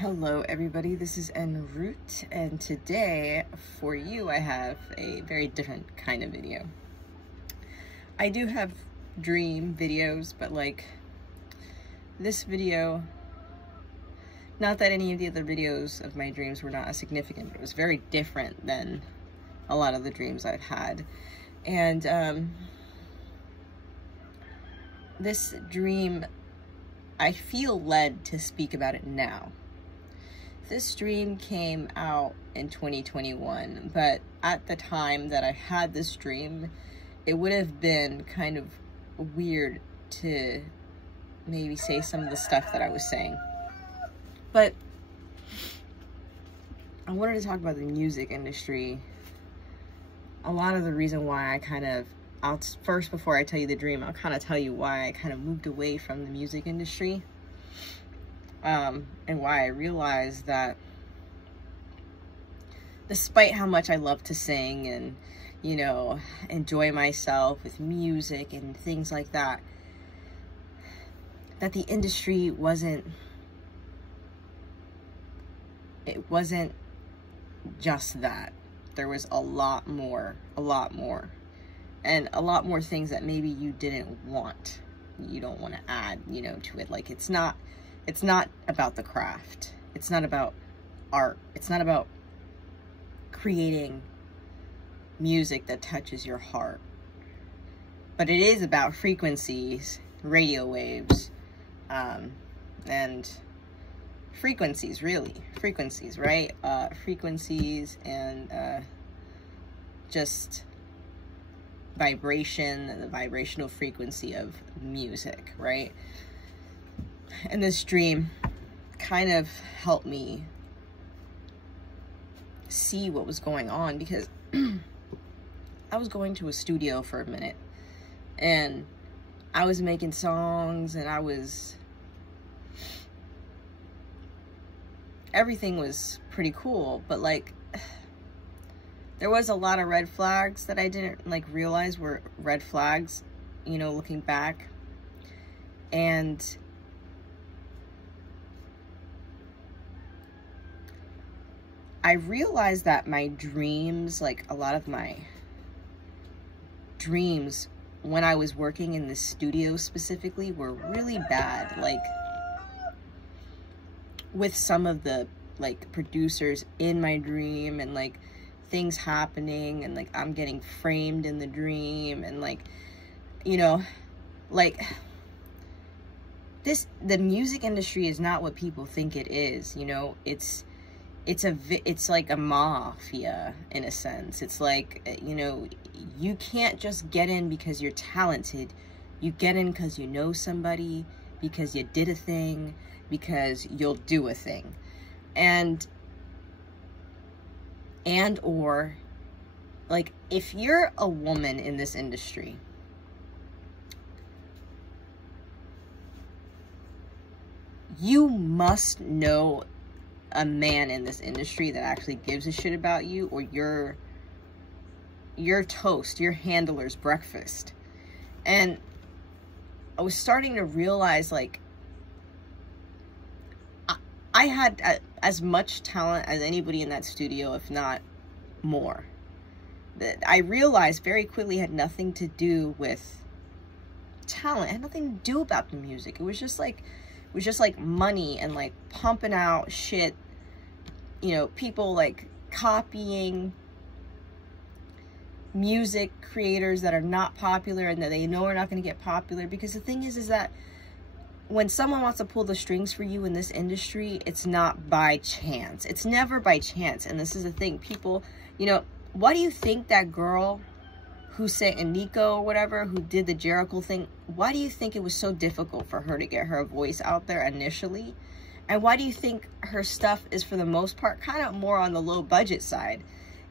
Hello everybody, this is En route, and today for you I have a very different kind of video. I do have dream videos, but like this video, not that any of the other videos of my dreams were not as significant, but it was very different than a lot of the dreams I've had. And this dream, I feel led to speak about it now. This dream came out in 2021, but at the time that I had this dream, it would have been kind of weird to maybe say some of the stuff that I was saying. But I wanted to talk about the music industry. A lot of the reason why first, before I tell you the dream, I'll kind of tell you why I kind of moved away from the music industry. And why I realized that despite how much I love to sing and, you know, enjoy myself with music and things like that, that the industry wasn't just that. There was a lot more, and a lot more things that maybe you didn't want. You don't want to add, you know, to it. Like, it's not about the craft. It's not about art. It's not about creating music that touches your heart. But it is about frequencies, radio waves, and frequencies, really. Frequencies, right? Frequencies and just vibration and the vibrational frequency of music, right? And this dream kind of helped me see what was going on, because I was going to a studio for a minute and I was making songs and everything was pretty cool, but like there was a lot of red flags that I didn't like realize were red flags, you know, looking back. And I realized that my dreams, like a lot of my dreams when I was working in the studio specifically, were really bad. Like with some of the like producers in my dream, and like things happening, and like I'm getting framed in the dream, and like, you know, like the music industry is not what people think it is, you know. It's like a mafia in a sense. It's like, you know, you can't just get in because you're talented. You get in because you know somebody, because you did a thing, because you'll do a thing. Or like, if you're a woman in this industry, you must know a man in this industry that actually gives a shit about you, or your toast, your handler's breakfast. And I was starting to realize, like, I had as much talent as anybody in that studio, if not more. That I realized very quickly had nothing to do with talent. It had nothing to do about the music. It was just like money and like pumping out shit, you know, people like copying music creators that are not popular and that they know are not going to get popular. Because the thing is that when someone wants to pull the strings for you in this industry, it's not by chance. It's never by chance. And this is the thing, people, you know, why do you think that girl who sang Nico or whatever, who did the Jericho thing, why do you think it was so difficult for her to get her voice out there initially? And why do you think her stuff is, for the most part, kind of more on the low budget side?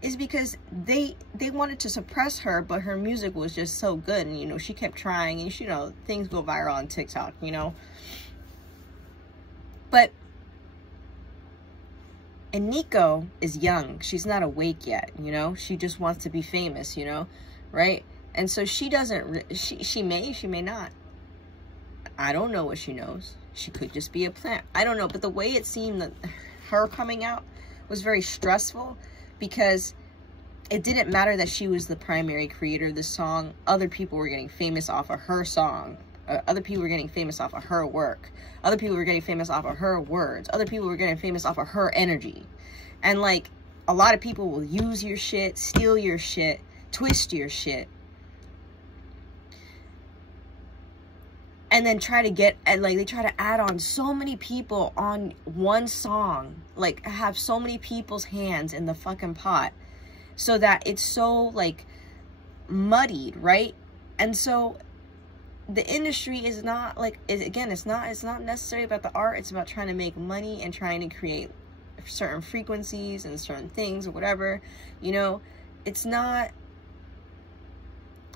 Is because they wanted to suppress her, but her music was just so good, and, you know, she kept trying, and, you know, things go viral on TikTok, you know. But Nico is young. She's not awake yet, you know. She just wants to be famous, you know, right? And so she doesn't, she may not. I don't know what she knows. She could just be a plant. I don't know. But the way it seemed that her coming out was very stressful, because it didn't matter that she was the primary creator of the song. Other people were getting famous off of her song. Other people were getting famous off of her work. Other people were getting famous off of her words. Other people were getting famous off of her energy. And like, a lot of people will use your shit, steal your shit, twist your shit, and then try to get, like, they try to add on so many people on one song, like have so many people's hands in the fucking pot, so that it's so like muddied, right? And so the industry is not like, again, it's not necessarily about the art. It's about trying to make money and trying to create certain frequencies and certain things or whatever, you know. It's not,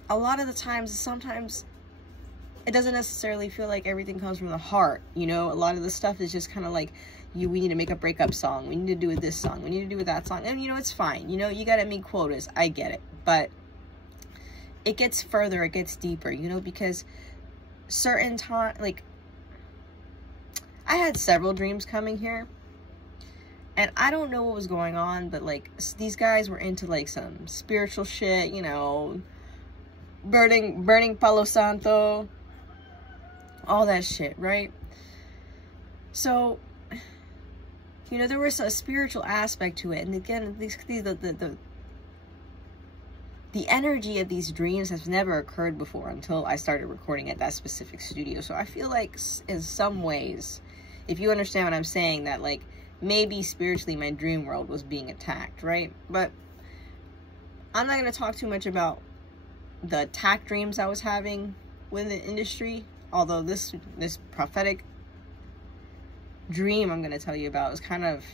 a lot of the times, sometimes it doesn't necessarily feel like everything comes from the heart, you know. A lot of the stuff is just kind of like, we need to make a breakup song, we need to do with this song, we need to do with that song, and you know, it's fine, you know, you gotta meet quotas, I get it, but it gets further, it gets deeper, you know, because certain time, like, I had several dreams coming here, and I don't know what was going on, but like, these guys were into like some spiritual shit, you know, burning Palo Santo, all that shit, right? So, you know, there was a spiritual aspect to it. And again, the energy of these dreams has never occurred before until I started recording at that specific studio. So I feel like in some ways, if you understand what I'm saying, that like, maybe spiritually my dream world was being attacked, right? But I'm not going to talk too much about the attack dreams I was having with the industry, although this prophetic dream I'm going to tell you about is kind of,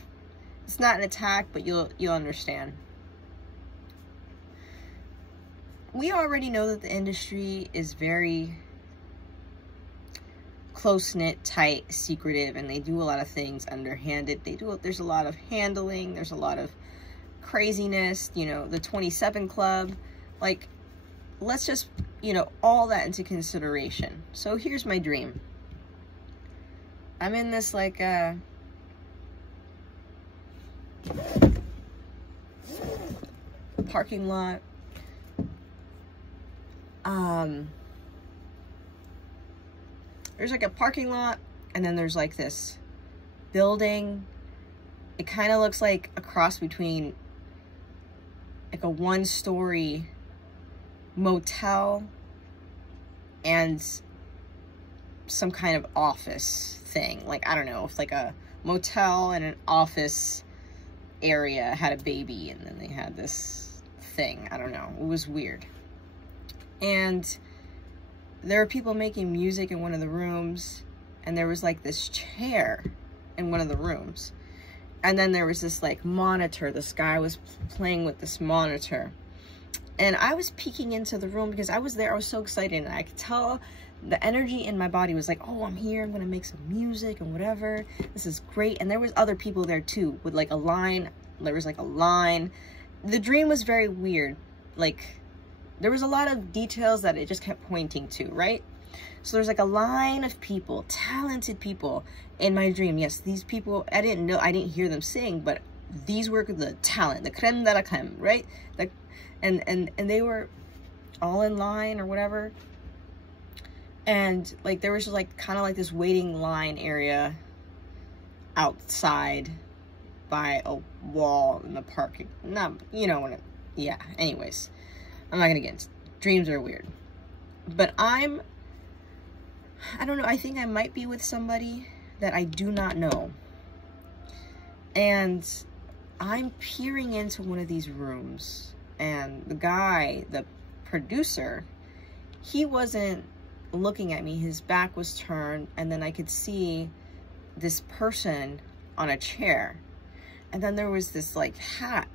it's not an attack, but you'll understand. We already know that the industry is very close-knit, tight, secretive, and they do a lot of things underhanded. There's a lot of handling, there's a lot of craziness, you know, the 27 Club, like, let's just, you know, all that into consideration. So here's my dream. I'm in this like parking lot. There's like a parking lot, and then there's like this building. It kind of looks like a cross between like a one-story motel and some kind of office thing. Like, I don't know, if like a motel and an office area had a baby, and then they had this thing. I don't know. It was weird. And there were people making music in one of the rooms, and there was like this chair in one of the rooms. And then there was this like monitor. This guy was playing with this monitor. And I was peeking into the room because I was there. I was so excited, and I could tell the energy in my body was like, oh, I'm here. I'm going to make some music and whatever. This is great. And there was other people there too with like a line. There was like a line. The dream was very weird. Like, there was a lot of details that it just kept pointing to, right? So there's like a line of people, talented people in my dream. Yes, these people, I didn't hear them sing, but these were the talent, the creme de la creme, right? And they were all in line or whatever. And like, there was just like kind of like this waiting line area outside by a wall in the parking. Not, you know, when it, yeah, anyways. I'm not gonna get into it. Dreams are weird. But I don't know, I think I might be with somebody that I do not know. And I'm peering into one of these rooms, and the guy, the producer, he wasn't looking at me. His back was turned, and then I could see this person on a chair. And then there was this like hat,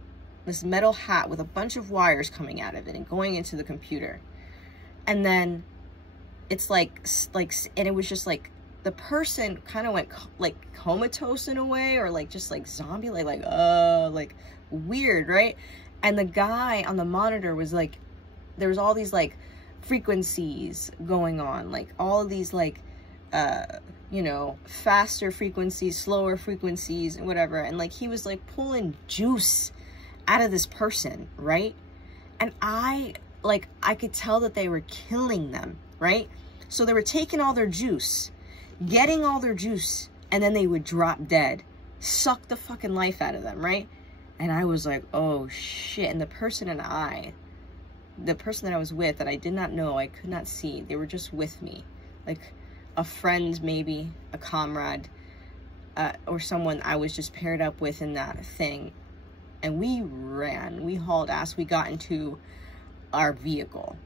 this metal hat with a bunch of wires coming out of it and going into the computer. And then it's like, and it was just like, the person kind of went like comatose in a way, or like just like zombie, like weird, right? And the guy on the monitor was like, there was all these like frequencies going on, like all of these like you know, faster frequencies, slower frequencies, and whatever. And like, he was like pulling juice out of this person, right? And I could tell that they were killing them, right? So they were taking all their juice, getting all their juice, and then they would drop dead, suck the fucking life out of them, right? And I was like, oh shit. And the person that I was with, that I did not know, I could not see, they were just with me, like a friend, maybe a comrade, or someone I was just paired up with in that thing. And we ran, we hauled ass, we got into our vehicle.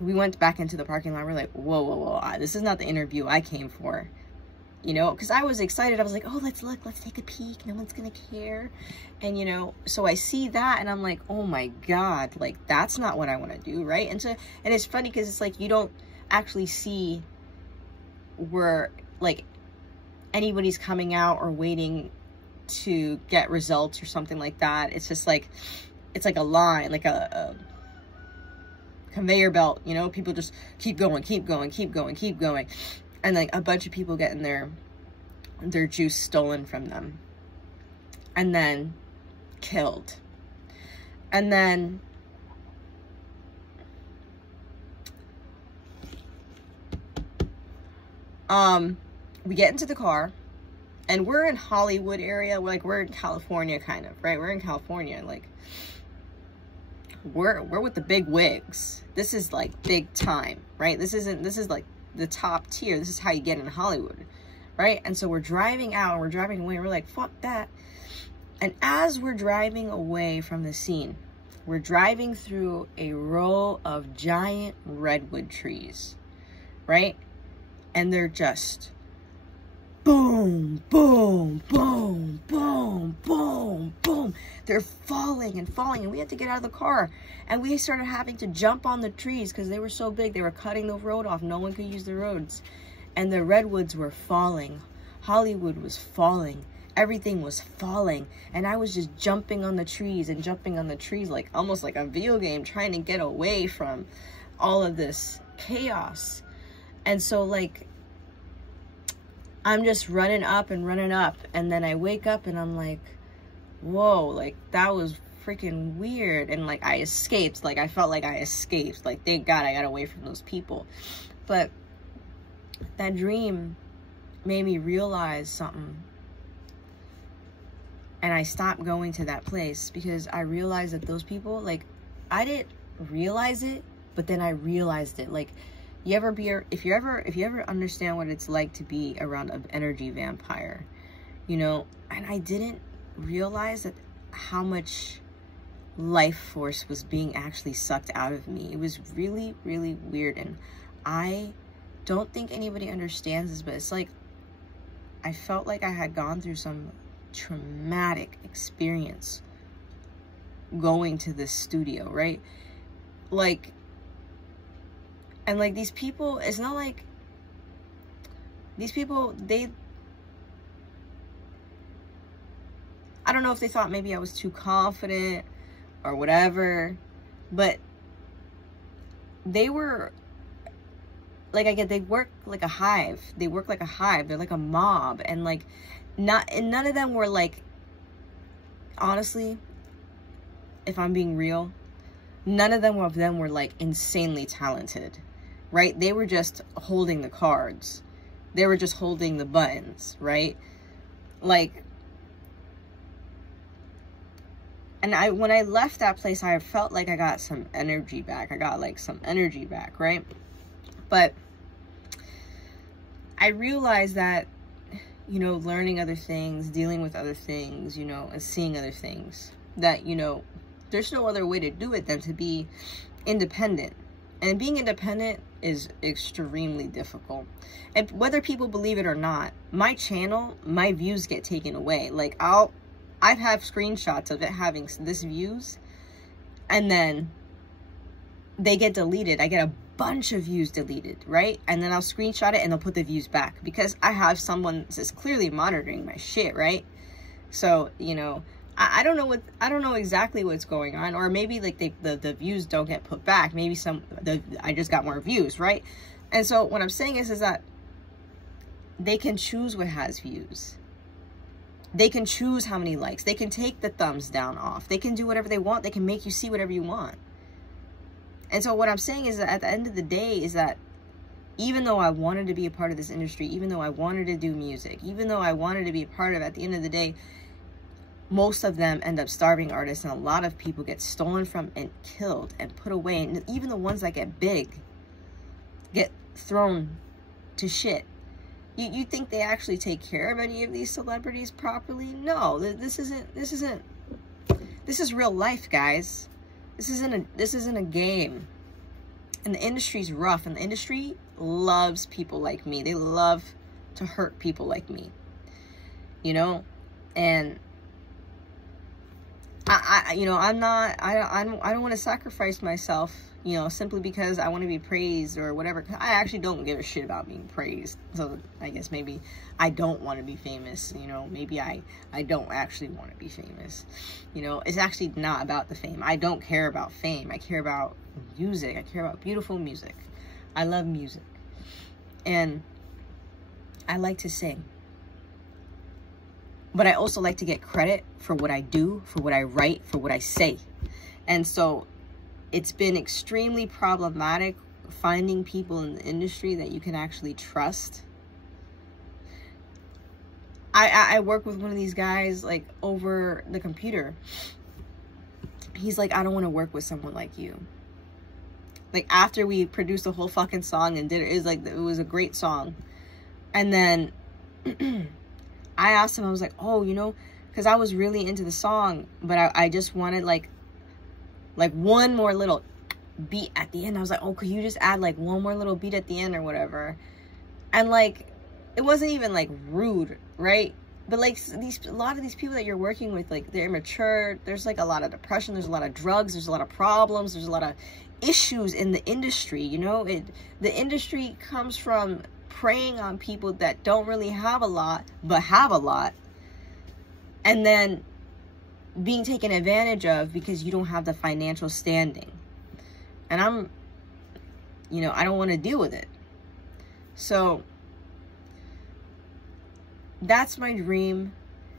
We went back into the parking lot. We're like, whoa, whoa, whoa, this is not the interview I came for. You know, because I was excited. I was like, oh, let's look, let's take a peek. No one's going to care. And, you know, so I see that and I'm like, oh my God, like, that's not what I want to do, right? And it's funny because it's like, you don't actually see where, like, anybody's coming out or waiting to get results or something like that. It's just like, it's like a line, like a conveyor belt, you know? People just keep going, keep going, keep going, keep going. And like a bunch of people getting their juice stolen from them. And then killed. And then we get into the car and we're in Hollywood area. We're in California kind of, right? We're in California, like we're with the big wigs. This is like big time, right? This is like the top tier. This is how you get in Hollywood, right? And so we're driving out and we're driving away. We're like, fuck that. And as we're driving away from the scene, we're driving through a row of giant redwood trees, right? And they're just boom, boom, boom, boom, boom, boom. They're falling and falling, and we had to get out of the car. And we started having to jump on the trees because they were so big. They were cutting the road off. No one could use the roads. And the redwoods were falling. Hollywood was falling. Everything was falling. And I was just jumping on the trees and jumping on the trees, like almost like a video game, trying to get away from all of this chaos. And so like, I'm just running up and running up. And then I wake up and I'm like, whoa, like that was freaking weird. And like I escaped. Like I felt like I escaped. Like thank God I got away from those people. But that dream made me realize something. And I stopped going to that place because I realized that those people, like, I didn't realize it, but then I realized it. Like, if you ever understand what it's like to be around an energy vampire, you know, and I didn't realize that how much life force was being actually sucked out of me. It was really, really weird. And I don't think anybody understands this, but it's like, I felt like I had gone through some traumatic experience going to this studio, right? Like, and like these people, it's not like these people, I don't know if they thought maybe I was too confident or whatever, but they were like, they work like a hive. They work like a hive. They're like a mob. And like, none of them were like, honestly, if I'm being real, none of them were like insanely talented, right? They were just holding the cards. They were just holding the buttons, right? Like, and when I left that place, I felt like I got some energy back. I got like some energy back, right? But I realized that, you know, learning other things, dealing with other things, you know, and seeing other things, that, you know, there's no other way to do it than to be independent. And being independent is extremely difficult. And whether people believe it or not, my channel, my views get taken away. Like, I've had screenshots of it having this views, and then they get deleted. I get a bunch of views deleted, right? And then I'll screenshot it and they'll put the views back because I have someone that's clearly monitoring my shit, right? So, you know, I don't know exactly what's going on, or maybe like the views don't get put back. Maybe I just got more views, right? And so what I'm saying is that they can choose what has views. They can choose how many likes. They can take the thumbs down off. They can do whatever they want. They can make you see whatever you want. And so what I'm saying is that at the end of the day is that even though I wanted to be a part of this industry, even though I wanted to do music, even though I wanted to be a part of it, at the end of the day, most of them end up starving artists, and a lot of people get stolen from and killed and put away. And even the ones that get big get thrown to shit. You think they actually take care of any of these celebrities properly? No, this is real life, guys. This isn't a game. And the industry's rough, and the industry loves people like me. They love to hurt people like me, you know. And I don't want to sacrifice myself, you know, simply because I want to be praised or whatever. I actually don't give a shit about being praised. So I guess maybe I don't want to be famous, you know. Maybe I don't actually want to be famous. You know, it's actually not about the fame. I don't care about fame. I care about music. I care about beautiful music. I love music. And I like to sing. But I also like to get credit for what I do, for what I write, for what I say. And so it's been extremely problematic finding people in the industry that you can actually trust. I work with one of these guys, like, over the computer. He's like, I don't want to work with someone like you. Like, after we produced a whole fucking song and did it, it was a great song. And then I asked him, I was like, oh, you know, because I was really into the song, but I just wanted like one more little beat at the end. I was like, oh, could you just add like one more little beat at the end or whatever? And like, it wasn't even like rude, right? But like a lot of these people that you're working with, like, they're immature. There's like a lot of depression. There's a lot of drugs. There's a lot of problems. There's a lot of issues in the industry, you know. The industry comes from preying on people that don't really have a lot, but have a lot. And then being taken advantage of because you don't have the financial standing. And I don't want to deal with it. So that's my dream.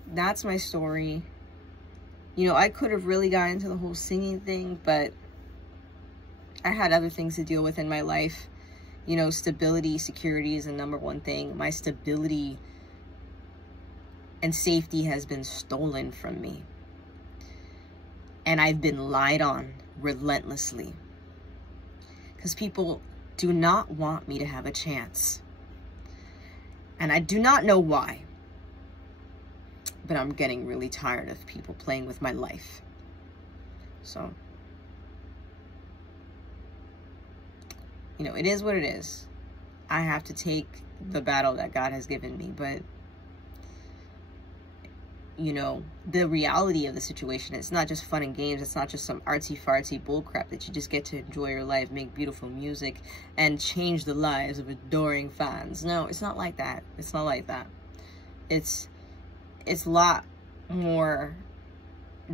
That's my story. You know, I could have really got into the whole singing thing, but I had other things to deal with in my life. You know, stability, security is the #1 thing. My stability and safety has been stolen from me. And I've been lied on relentlessly. Because people do not want me to have a chance. And I do not know why. But I'm getting really tired of people playing with my life. So, you know, it is what it is. I have to take the battle that God has given me. But, you know, the reality of the situation, it's not just fun and games. It's not just some artsy-fartsy bullcrap that you just get to enjoy your life, make beautiful music, and change the lives of adoring fans. No, it's not like that. It's not like that. It's a lot more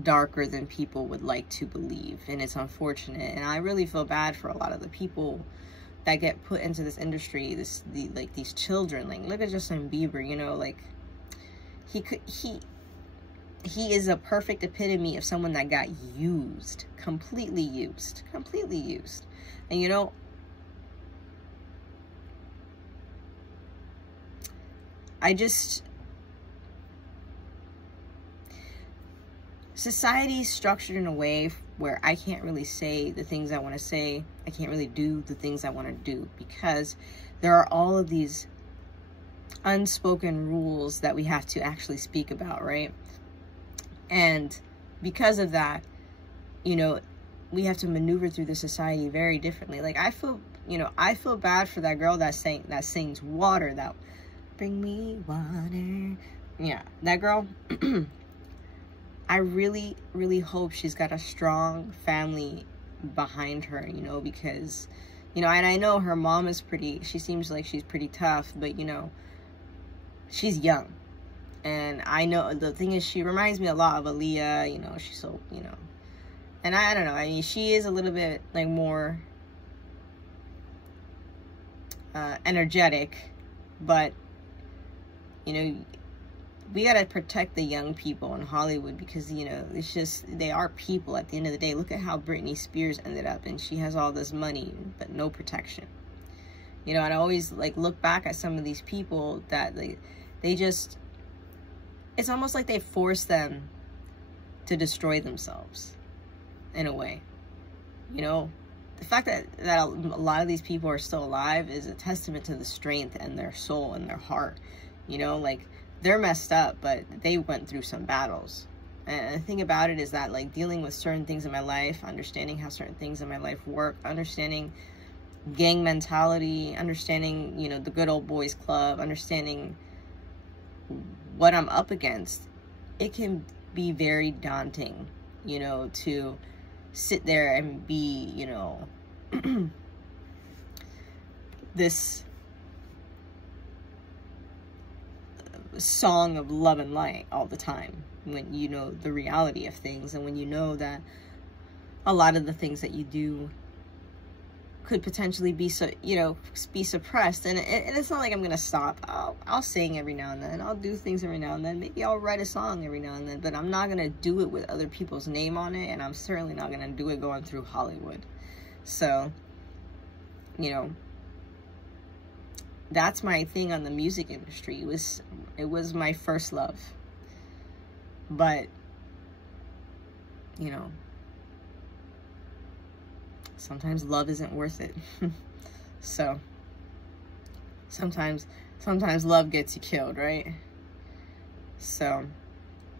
darker than people would like to believe, and it's unfortunate. And I really feel bad for a lot of the people that get put into this industry, like these children. Like, look at Justin Bieber, you know, like he is a perfect epitome of someone that got used, completely used. And you know, society's structured in a way where I can't really say the things I want to say. I can't really do the things I want to do because there are all of these unspoken rules that we have to actually speak about, right? And because of that, you know, we have to maneuver through the society very differently. Like, I feel bad for that girl that sings Water, that bring me water. Yeah, that girl. I really, really hope she's got a strong family behind her, you know, because, you know, and I know her mom is she seems like she's pretty tough, but, you know, she's young. And I know, the thing is, she reminds me a lot of Aaliyah, you know, she's so, you know, and I don't know, I mean, she is a little bit, like, more energetic, but You know, we got to protect the young people in Hollywood, because, you know, it's just, they are people at the end of the day. Look at how Britney Spears ended up, and she has all this money, but no protection. You know, and I always, like, look back at some of these people that, like, they just, it's almost like they force them to destroy themselves, in a way. You know, the fact that a lot of these people are still alive is a testament to the strength and their soul and their heart. You know, like, they're messed up, but they went through some battles. And the thing about it is that, like, dealing with certain things in my life, understanding how certain things in my life work, understanding gang mentality, understanding, you know, the good old boys club, understanding what I'm up against, it can be very daunting, you know, to sit there and be, you know, this song of love and light all the time, when you know the reality of things, and when you know that a lot of the things that you do could potentially be, so, you know, be suppressed. And it's not like I'm gonna stop. I'll sing every now and then, I'll do things every now and then, maybe I'll write a song every now and then, but I'm not gonna do it with other people's name on it, and I'm certainly not gonna do it going through Hollywood. So, you know, that's my thing on the music industry. It was my first love, but, you know, sometimes love isn't worth it. So sometimes love gets you killed, right? So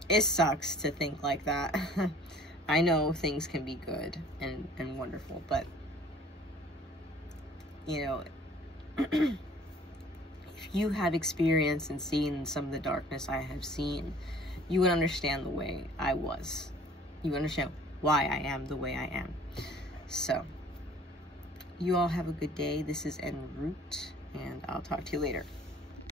it sucks to think like that. I know things can be good and wonderful, but, you know, if you have experience and seen some of the darkness I have seen, you would understand the way I was. You understand why I am the way I am. So, you all have a good day. This is En Route, and I'll talk to you later.